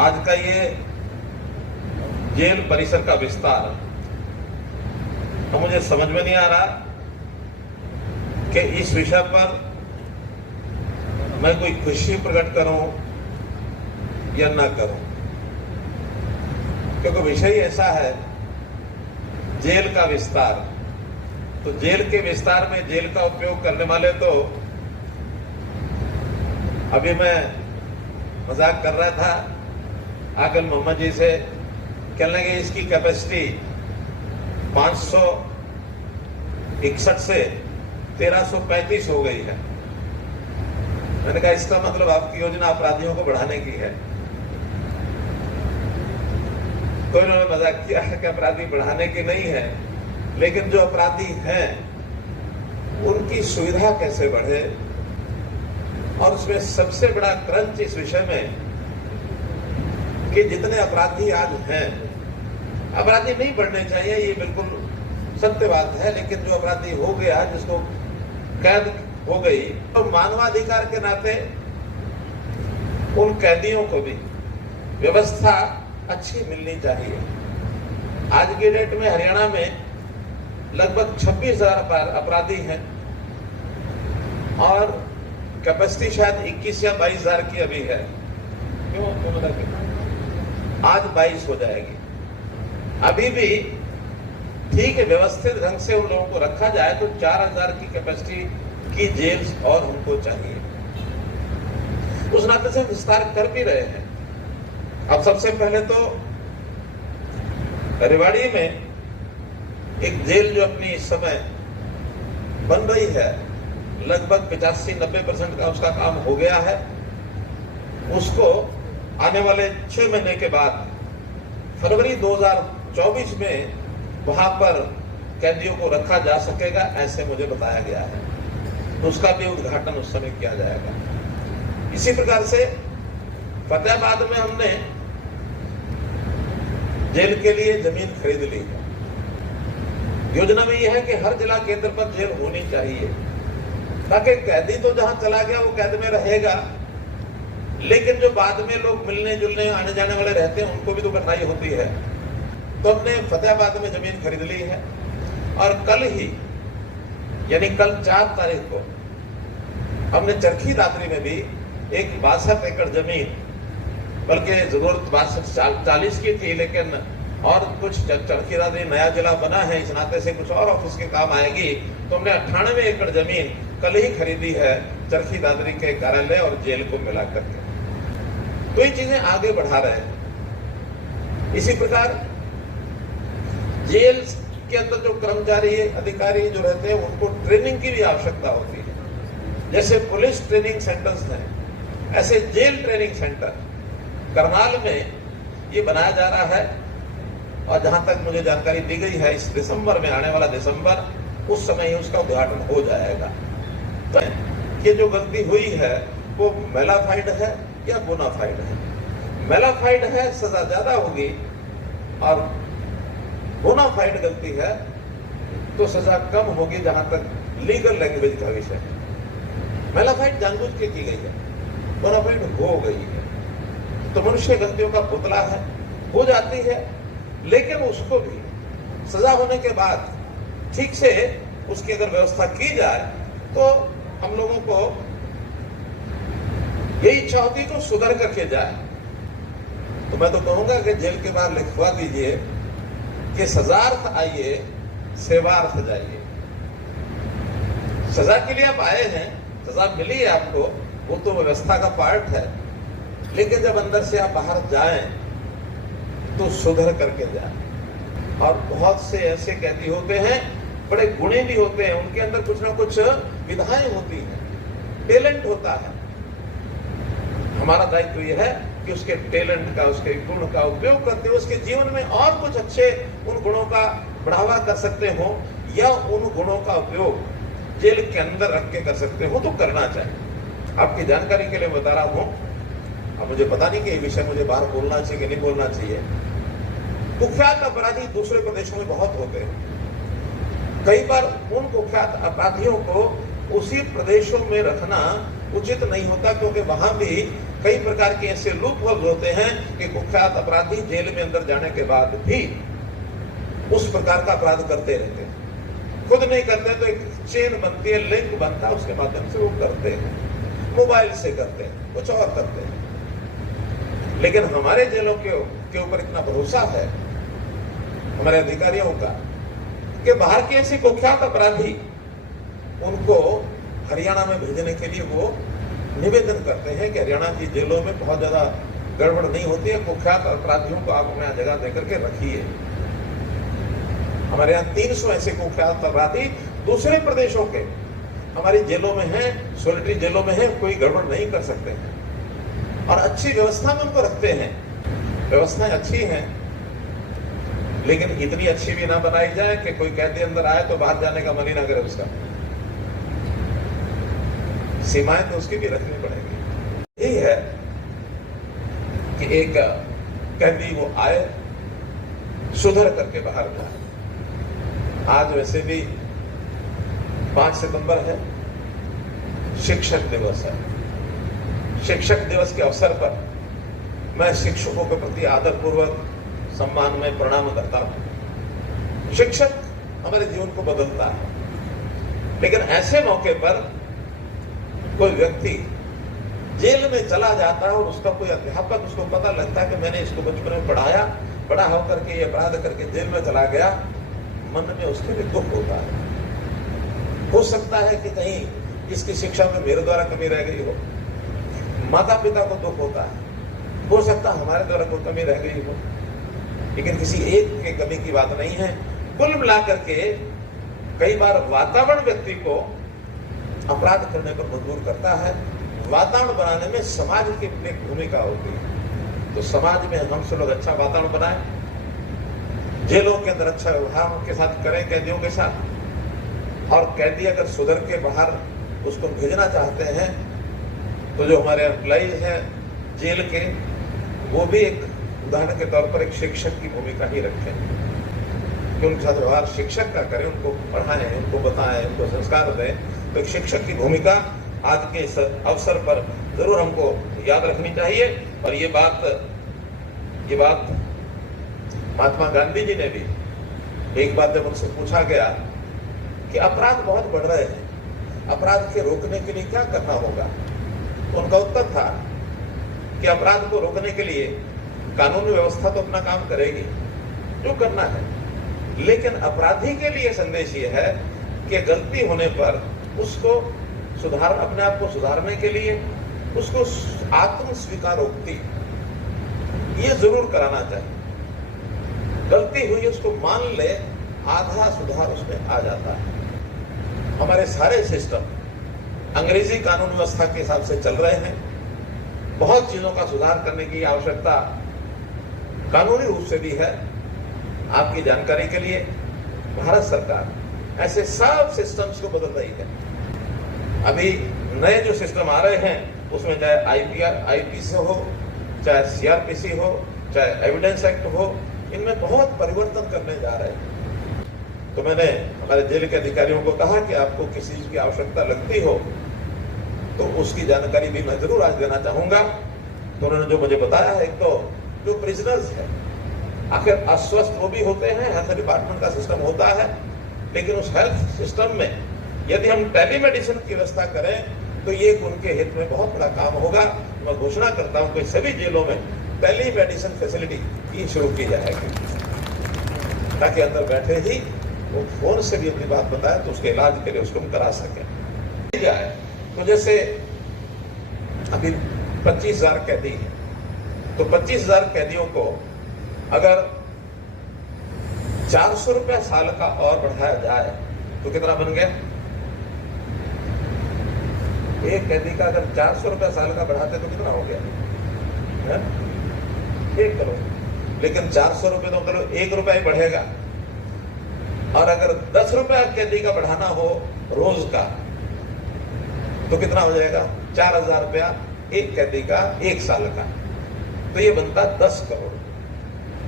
आज का ये जेल परिसर का विस्तार तो मुझे समझ में नहीं आ रहा कि इस विषय पर मैं कोई खुशी प्रकट करूं या ना करूं, क्योंकि विषय ऐसा है जेल का विस्तार। तो जेल के विस्तार में जेल का उपयोग करने वाले तो अभी मैं मजाक कर रहा था आकल मोहम्मद जी से, कहने लगे इसकी कैपेसिटी 561 से 1335 हो गई है। मैंने कहा इसका मतलब आपकी योजना अपराधियों को बढ़ाने की है। कोई ने मजाक किया है कि अपराधी बढ़ाने की नहीं है, लेकिन जो अपराधी हैं उनकी सुविधा कैसे बढ़े। और उसमें सबसे बड़ा क्रंच इस विषय में कि जितने अपराधी आज हैं, अपराधी नहीं बढ़ने चाहिए, ये बिल्कुल सत्य बात है, लेकिन जो अपराधी हो गया, जिसको कैद हो गई, तो मानवाधिकार के नाते उन कैदियों को भी व्यवस्था अच्छी मिलनी चाहिए। आज की डेट में हरियाणा में लगभग 26,000 अपराधी हैं और कैपेसिटी शायद 21 या 22,000 की अभी है। क्यों आज 22 हो जाएगी। अभी भी ठीक है, व्यवस्थित ढंग से उन लोगों को रखा जाए तो 4,000 की कैपेसिटी की जेल और हमको चाहिए। उस नाते से विस्तार कर भी रहे हैं। अब सबसे पहले तो रेवाड़ी में एक जेल जो अपनी इस समय बन रही है, लगभग 85-90% का उसका काम हो गया है। उसको आने वाले 6 महीने के बाद फरवरी 2024 में वहां पर कैदियों को रखा जा सकेगा, ऐसे मुझे बताया गया है। तो उसका भी उद्घाटन उस समय किया जाएगा। इसी प्रकार से फतेहाबाद में हमने जेल के लिए जमीन खरीद ली है। योजना में यह है कि हर जिला केंद्र पर जेल होनी चाहिए, ताकि कैदी तो जहां चला गया वो कैद में रहेगा, लेकिन जो बाद में लोग मिलने जुलने आने जाने वाले रहते हैं उनको भी तो कठिनाई होती है। तो हमने फतेहाबाद में जमीन खरीद ली है और कल ही यानी कल 4 तारीख को हमने चरखी दादरी में भी एक 62 एकड़ जमीन, बल्कि जरूरत 62-40 की थी, लेकिन और कुछ चरखी दादरी नया जिला बना है, इस नाते से कुछ और ऑफिस के काम आएगी, तो हमने 98 एकड़ जमीन कल ही खरीदी है चरखी दादरी के कार्यालय और जेल को मिला करके। तो ये चीजें आगे बढ़ा रहे हैं। इसी प्रकार जेल के अंदर जो कर्मचारी अधिकारी जो रहते हैं उनको ट्रेनिंग की भी आवश्यकता होती है। जैसे पुलिस ट्रेनिंग सेंटर्स हैं, ऐसे जेल ट्रेनिंग सेंटर करनाल में ये बनाया जा रहा है। और जहां तक मुझे जानकारी दी गई है, इस दिसंबर में, आने वाला दिसंबर, उस समय ही उसका उद्घाटन हो जाएगा। तो ये जो गलती हुई है वो मेलाफाइड है या बोनाफाइड है? मेलाफाइड है, सजा ज्यादा होगी, और बोनाफाइड गलती है तो सजा कम होगी, जहां तक लीगल लैंग्वेज का विषय है। मेलाफाइड जानबूझ के की गई है, बोनाफाइड हो गई है। तो मनुष्य गलतियों का पुतला है, हो जाती है, लेकिन उसको भी सजा होने के बाद ठीक से उसकी अगर व्यवस्था की जाए तो हम लोगों को यही इच्छा होती है कि सुधर करके जाए। तो मैं तो कहूंगा कि जेल के बाहर लिखवा दीजिए कि सजार्थ आइए, सेवार्थ जाइए। सजा के लिए आप आए हैं, सजा मिली है आपको, वो तो व्यवस्था का पार्ट है, लेकिन जब अंदर से आप बाहर जाएं तो सुधर करके जाएं। और बहुत से ऐसे कैदी होते हैं, बड़े गुणी भी होते हैं, उनके अंदर कुछ ना कुछ विधाएं होती हैं, टैलेंट होता है। हमारा दायित्व यह है कि उसके टैलेंट का, उसके गुण का उपयोग करते हुए उसके जीवन में और कुछ अच्छे उन गुणों का बढ़ावा कर सकते हो, या उन गुणों का उपयोग जेल के अंदर रख के कर सकते हो, तो करना चाहिए। आपकी जानकारी के लिए बता रहा हूं, अब मुझे पता नहीं कि ये विषय मुझे बाहर बोलना चाहिए कि नहीं बोलना चाहिए। कुख्यात अपराधी दूसरे प्रदेशों में बहुत होते हैं। कई बार उन कुख्यात अपराधियों को उसी प्रदेशों में रखना उचित नहीं होता, क्योंकि वहां भी कई प्रकार के ऐसे लूप होल्स होते हैं कि कुख्यात अपराधी जेल में अंदर जाने के बाद भी उस प्रकार का अपराध करते रहते हैं। खुद नहीं करते तो एक चेन बनती है, लिंक बनता है, उसके माध्यम से वो करते हैं, मोबाइल से करते हैं, कुछ और करते हैं। लेकिन हमारे जेलों के ऊपर इतना भरोसा है हमारे अधिकारियों का कि बाहर के ऐसे कुख्यात अपराधी उनको हरियाणा में भेजने के लिए वो निवेदन करते हैं कि हरियाणा की जेलों में बहुत ज्यादा गड़बड़ नहीं होती है, कुख्यात अपराधियों को आप अपने जगह देकर के रखिए। हमारे यहाँ 300 ऐसे कुख्यात अपराधी दूसरे प्रदेशों के हमारी जेलों में हैं, सोलिटरी जेलों में हैं, कोई गड़बड़ नहीं कर सकते हैं और अच्छी व्यवस्था में उनको रखते हैं। व्यवस्थाएं अच्छी हैं, लेकिन इतनी अच्छी भी ना बनाई जाए कि कोई कैदी अंदर आए तो बाहर जाने का मन ही ना करे उसका। सीमाएं तो उसकी भी रखनी पड़ेगी। यही है कि एक कैदी वो आए, सुधर करके बाहर जाए। आज वैसे भी 5 सितंबर है, शिक्षक दिवस है। शिक्षक दिवस के अवसर पर मैं शिक्षकों के प्रति आदरपूर्वक सम्मान में प्रणाम करता हूं। शिक्षक हमारे जीवन को बदलता है, लेकिन ऐसे मौके पर कोई व्यक्ति जेल में चला जाता है और उसका कोई अध्यापक उसको पता लगता है कि मैंने इसको बचपन में पढ़ाया, बड़ा होकर के ये अपराध करके जेल में चला गया, मन में उसके लिए दुख होता है। हो सकता है कि कहीं इसकी शिक्षा में मेरे द्वारा कमी रह गई हो, माता पिता को दुख होता है, हो सकता है हमारे द्वारा कोई कमी रह गई हो, लेकिन किसी एक के कमी की बात नहीं है। कुल मिलाकर के कई बार वातावरण व्यक्ति को अपराध करने पर मजबूर करता है। वातावरण बनाने में समाज की एक भूमिका होती है। तो समाज में हम सब लोग अच्छा वातावरण बनाएं, जेलों के अंदर अच्छा व्यवहार उनके साथ करें कैदियों के साथ, और कैदी अगर सुधर के बाहर उसको भेजना चाहते हैं तो जो हमारे एम्प्लॉइज हैं जेल के, वो भी एक उदाहरण के तौर पर एक शिक्षक की भूमिका ही रखें कि उनके साथ व्यवहार शिक्षक का करें, उनको पढ़ाएं, उनको बताएं, उनको संस्कार दें। तो एक शिक्षक की भूमिका आज के इस अवसर पर जरूर हमको याद रखनी चाहिए। और ये बात महात्मा गांधी जी ने भी, एक बात जब उनसे पूछा गया कि अपराध बहुत बढ़ रहे हैं, अपराध के रोकने के लिए क्या करना होगा, तो उनका उत्तर था कि अपराध को रोकने के लिए कानूनी व्यवस्था तो अपना काम करेगी जो करना है, लेकिन अपराधी के लिए संदेश ये है कि गलती होने पर उसको अपने आप को सुधारने के लिए उसको आत्म स्वीकारोक्ति ये जरूर कराना चाहिए। गलती हुई उसको मान ले, आधा सुधार उसमें आ जाता है। हमारे सारे सिस्टम अंग्रेजी कानून व्यवस्था के हिसाब से चल रहे हैं। बहुत चीजों का सुधार करने की आवश्यकता कानूनी रूप से भी है। आपकी जानकारी के लिए भारत सरकार ऐसे सब सिस्टम्स को बदल रही है। अभी नए जो सिस्टम आ रहे हैं उसमें चाहे आईपीसी हो, चाहे सीआरपीसी हो, चाहे एविडेंस एक्ट हो, इनमें बहुत परिवर्तन करने जा रहे हैं। तो मैंने हमारे जेल के अधिकारियों को कहा कि आपको किसी चीज की आवश्यकता लगती हो तो उसकी जानकारी भी मैं जरूर आज देना चाहूंगा। तो उन्होंने जो मुझे बताया है, एक तो जो प्रिजनर्स है, आखिर अस्वस्थ वो भी होते हैं, हेल्थ डिपार्टमेंट का सिस्टम होता है, लेकिन उस हेल्थ सिस्टम में यदि हम टेलीमेडिसिन की व्यवस्था करें तो ये उनके हित में बहुत बड़ा काम होगा। मैं घोषणा करता हूं कि सभी जेलों में टेलीमेडिसिन फैसिलिटी ही शुरू की जाएगी, ताकि अंदर बैठे ही वो फोन से भी अपनी बात बताए तो उसके इलाज के लिए उसको हम करा सकें। जाए तो जैसे अभी 25,000 कैदी हैं, तो 25,000 कैदियों को अगर 400 रुपया साल का और बढ़ाया जाए तो कितना बन गया? एक कैदी का अगर 400 रुपया साल का बढ़ाते तो कितना हो गया? 1 करोड़। लेकिन 400 रुपये तो मतलब 1 रुपया ही बढ़ेगा। और अगर 10 रुपया कैदी का बढ़ाना हो रोज का तो कितना हो जाएगा? 4,000 रुपया एक कैदी का 1 साल का, तो ये बनता 10 करोड़।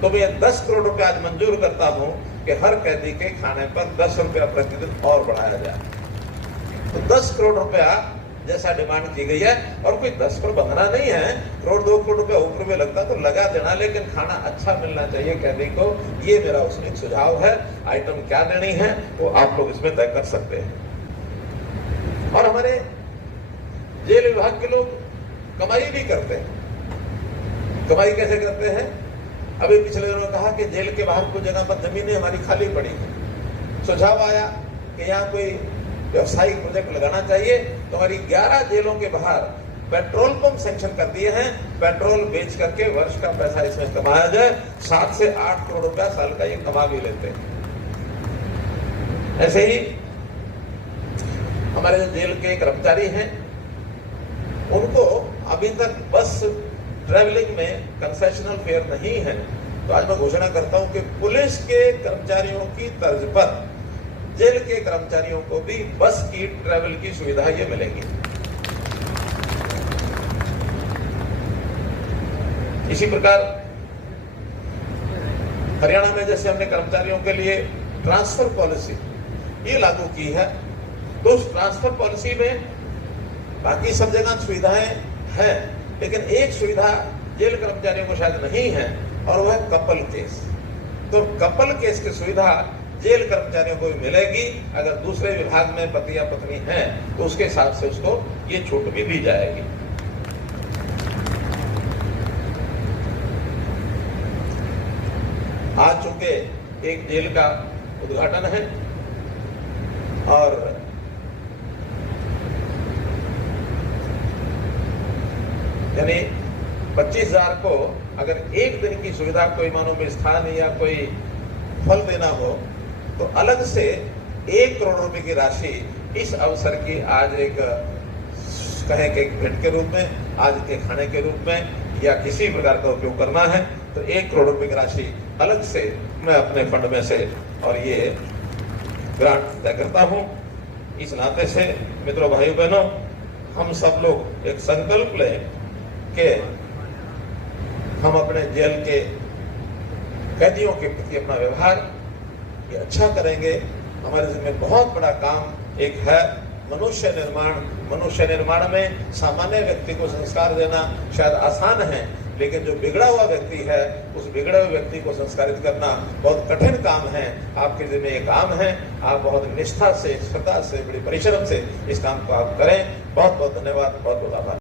तो मैं 10 करोड़ रुपया आज मंजूर करता हूं कि हर कैदी के खाने पर 10 रुपया प्रतिदिन और बढ़ाया जाए। तो 10 करोड़ रुपया जैसा डिमांड की गई है। और कोई 10 पर बंधना नहीं है, करोड़ 2 करोड़ रुपए ऊपर में लगता तो लगा देना, लेकिन खाना अच्छा मिलना चाहिए कैदी को, ये मेरा उसमें एक सुझाव है। आइटम क्या लेनी है वो आप लोग इसमें तय कर सकते हैं। और हमारे जेल विभाग के लोग कमाई भी करते हैं। कमाई कैसे करते हैं? अभी पिछले दिनों कहा कि जेल के बाहर कुछ जगह पर जमीनें हमारी खाली पड़ी है। सुझाव आया कि यहाँ कोई व्यवसायिक प्रोजेक्ट लगाना चाहिए, तो हमारी 11 जेलों के बाहर पेट्रोल पंप सैंक्शन कर दिए हैं। पेट्रोल बेच करके वर्ष का पैसा इसमें कमाया जाए। 7 से 8 करोड़ रुपया साल का ये कमा भी लेते हैं। ऐसे ही हमारे जो जेल के कर्मचारी हैं, उनको अभी तक बस ट्रैवलिंग में कंसेशनल फेयर नहीं है। तो आज मैं घोषणा करता हूं कि पुलिस के कर्मचारियों की तर्ज पर जेल के कर्मचारियों को भी बस की ट्रैवल की सुविधा ये मिलेगी। इसी प्रकार हरियाणा में जैसे हमने कर्मचारियों के लिए ट्रांसफर पॉलिसी ये लागू की है, तो उस ट्रांसफर पॉलिसी में बाकी सब जगह सुविधाएं हैं, लेकिन एक सुविधा जेल कर्मचारियों को शायद नहीं है, और वह है कपल केस। तो कपल केस की सुविधा जेल कर्मचारियों को भी मिलेगी। अगर दूसरे विभाग में पति या पत्नी हैं तो उसके हिसाब से उसको ये छूट भी दी जाएगी। आज चूंकि एक जेल का उद्घाटन है और यानी 25,000 को अगर एक दिन की सुविधा कोई मानो में स्थान या कोई फल देना हो, तो अलग से 1 करोड़ रुपए की राशि इस अवसर की आज एक कहें कि भेंट के रूप में, आज के खाने के रूप में या किसी प्रकार का उपयोग करना है, तो 1 करोड़ रुपए की राशि अलग से मैं अपने फंड में से और ये ग्रांट तय करता हूं। इस नाते से मित्रों, भाइयों बहनों, हम सब लोग एक संकल्प लें कि हम अपने जेल के कैदियों के प्रति अपना व्यवहार ये अच्छा करेंगे। हमारे जिम्मे बहुत बड़ा काम एक है मनुष्य निर्माण। मनुष्य निर्माण में सामान्य व्यक्ति को संस्कार देना शायद आसान है, लेकिन जो बिगड़ा हुआ व्यक्ति है उस बिगड़े हुए व्यक्ति को संस्कारित करना बहुत कठिन काम है। आपके जिम्मे ये काम है, आप बहुत निष्ठा से, श्रद्धा से, बड़ी परिश्रम से इस काम को आप करें। बहुत बहुत धन्यवाद, बहुत बहुत आभार।